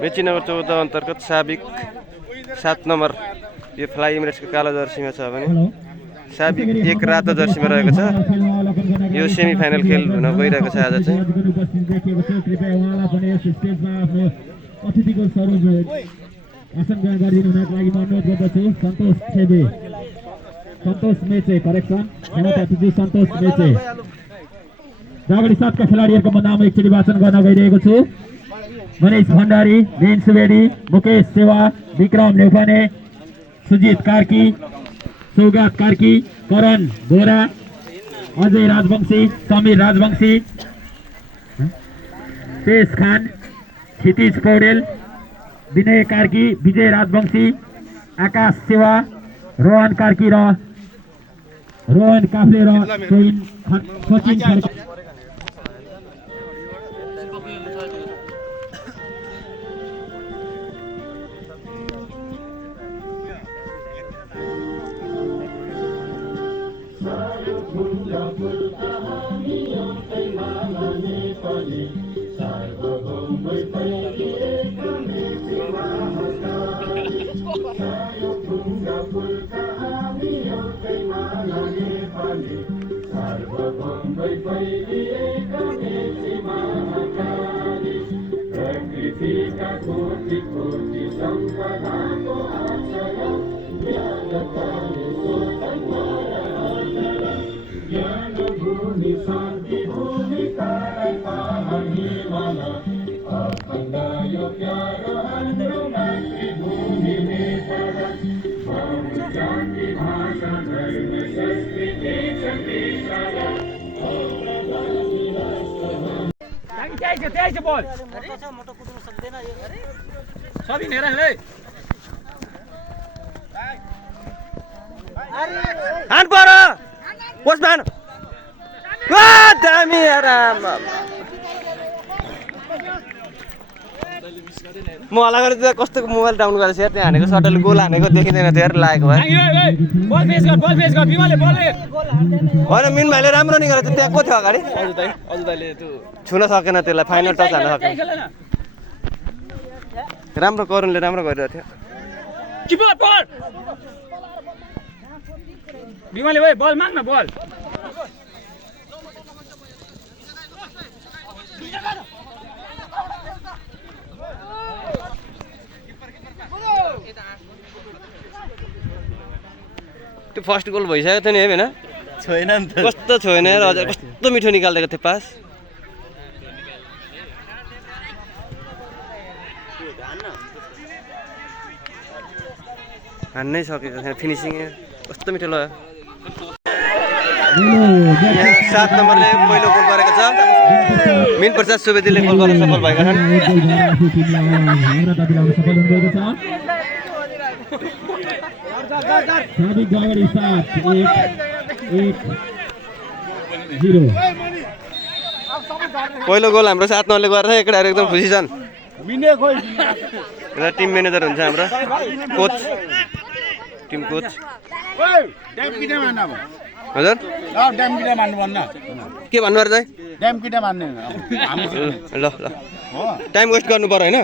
Mechi number 14 अन्तर्गत साबिक 7 number यो फ्लाइ इमिरेट्सको कालो जर्सीमा छ भने साबिक एक रातो जर्सीमा रहेको छ। यो सेमी फाइनल खेल हुन गइरहेको छ आज चाहिँ। अतिथिको स्वरूप आसन ग्रहण गरिदिनु हुनको लागि म अनुरोध गर्दछु। सन्तोष छेबे, सन्तोष मेचे, करेक्सन, अतिथि सन्तोष मेचे। अगाडि 7 का खेलाडीहरूको म नाम एकचोटि वाचन गर्न गइरहेको छु। मनीष भण्डारी, नीन सुवेदी, मुकेश सेवा, विक्रम नेउपाने, सुजित कार्की, सौगात कार्की, करण बोरा, अजय राजवंशी, समीर राजवंशी, तेज खान, क्षितिज पौडेल, विनय कार्की, विजय राजवंशी, आकाश सेवा, रोहन कार्की र रोहन काफ्ले र सचिन खड्का। त्यही बल सबै हेर है हान पर पोस्टम्यान वा दामी आराम म हल्ला गरेर कस्तो मोबाइल डाउन गरेछ यार। त्यहाँ हानेको सटरले गोल हानेको देखिँदैन थियो यार, लागेको भए होइन। मिन भाइले राम्रो नि गरेको त्यहाँ को थियो अगाडि, छुन सकेन त्यसलाई, फाइनल टच हान्न सकेन। राम्रो करुणले राम्रो गरिरहेको थियो। बिमाले भाइ बल माग्न बल त्यो फर्स्ट गोल भइसकेको थियो नि है होइन? छैन नि त, कस्तो छोएन यार, हजुर कस्तो मिठो निकालिदिएको थियो पास। हान्नै सकेको छैन, फिनिसिङ कस्तो मिठो लाग्यो। 7 नम्बरले पहिलो गोल गरेको छ। मिन प्रसाद सुवेदीले गोल गर्न सफल भएका छन्। पहिलो गोल हाम्रो 7 नम्बरले गरेर केटाहरू एकदम खुसी छन्। एउटा टिम म्यानेजर हुन्छ हाम्रो, कोच, टिम कोच। हजुर के भन्नु अरे ल ल टाइम वेस्ट गर्नु पर्यो होइन?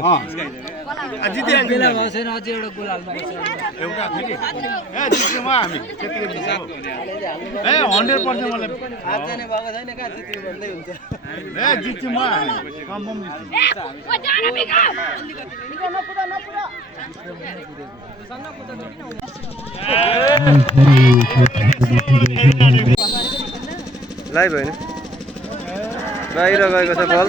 लाइभ होइन, बाहिर गएको छ बल।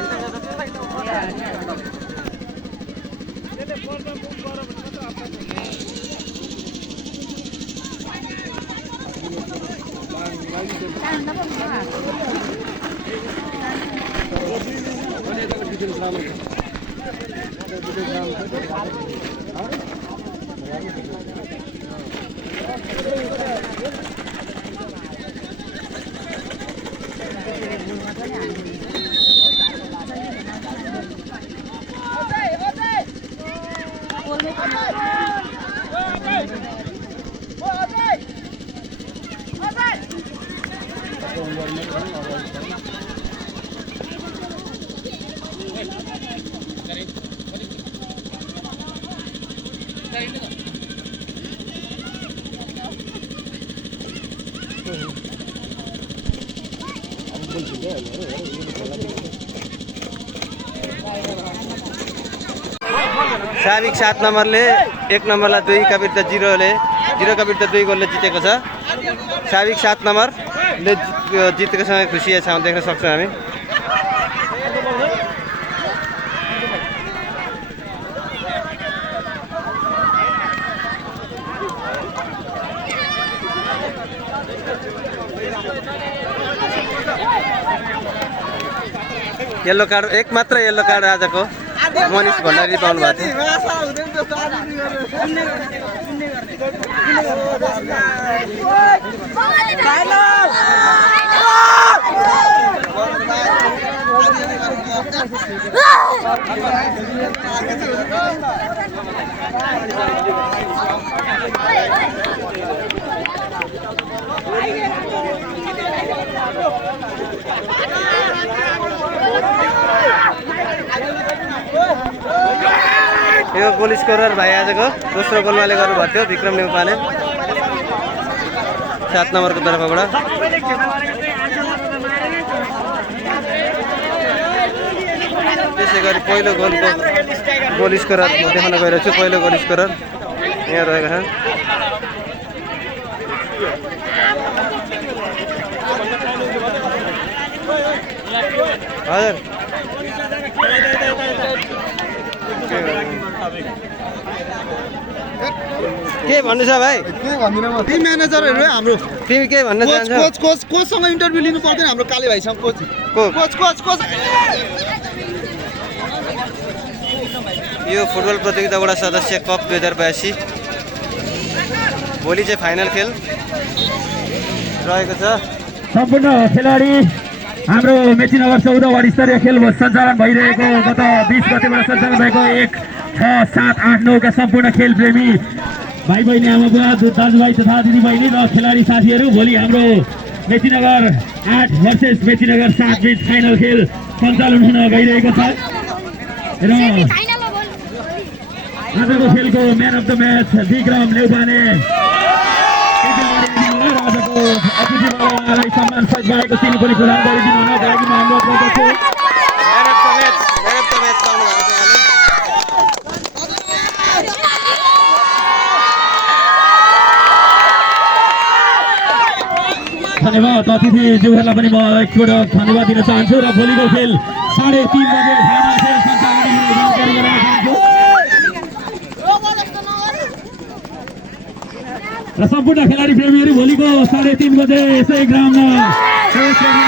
साबिक 7 नम्बरले 1 नम्बरलाई 2 का विरुद्ध 0 का विरुद्ध 2 गोलले जितेको छ। साबिक 7 नम्बरले जितेको सँग खुसी छ देख्न सक्छौँ हामी। येल्लो कार्ड, एक मात्र येल्लो कार्ड आजको मनिष भण्डारी पाउनु भएको थियो। यो गोल स्कोरर भाइ आजको दोस्रो गोल उहाँले गर्नुभएको थियो, विक्रम नेउपाने 7 नम्बरको तर्फबाट। त्यसै गरी पहिलो गोलको गोल स्कोरर देखाउन गइरहेको छु। पहिलो गोल स्कोरर यहाँ रहेका छन्। हजुर के भन्नु छ भाइ? के भन्दिनँ म, टिम म्यानेजरहरू हाम्रो तिमी के भन्न चाहन्छौ? कोचसँग इन्टरभ्यू लिनु पर्दैन हाम्रो काले भाइसँग। कोच यो फुटबल प्रतियोगिताबाट सदस्य कप 2082 भोलि चाहिँ फाइनल खेल रहेको छ। सम्पूर्ण खेलाडी हाम्रो मेचीनगर 14 वार्ड स्तरीय खेल सञ्चालन भइरहेको गत 20 गतेबाट सञ्चालन भएको 1, 6, 7, 8, 9 का सम्पूर्ण खेल प्रेमी भाइ बहिनी, आमा बुवा, दाजुभाइ तथा दिदीबहिनी र खेलाडी साथीहरू, भोलि हाम्रो मेचीनगर 8 भर्सेस मेचीनगर 7 बीच फाइनल खेल सञ्चालन हुन गइरहेको छ र आजको खेलको man of the match Vikram Neupane आजको अतिथिलाई सम्मान सहित भएको चिनी पनि प्रदान गरिदिनु हुनको लागि म अनुरोध गर्दछु। धन्यवाद अतिथिज्यूहरूलाई पनि म एकपल्ट धन्यवाद दिन चाहन्छु र भोलिको खेल 3:30 बजे फाइनल खेल सञ्चालन हुने जानकारी गराउन चाहन्छु र सम्पूर्ण खेलाडी प्रेमीहरू भोलिको 3:30 बजे यसै ग्राउन्डमा प्रवेश गर्न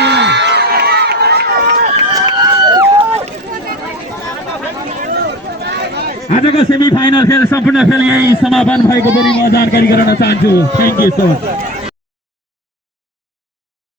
आजको सेमी फाइनल खेल सम्पूर्ण खेल यही समापन भएको पनि म जानकारी गराउन चाहन्छु। Thank you so much.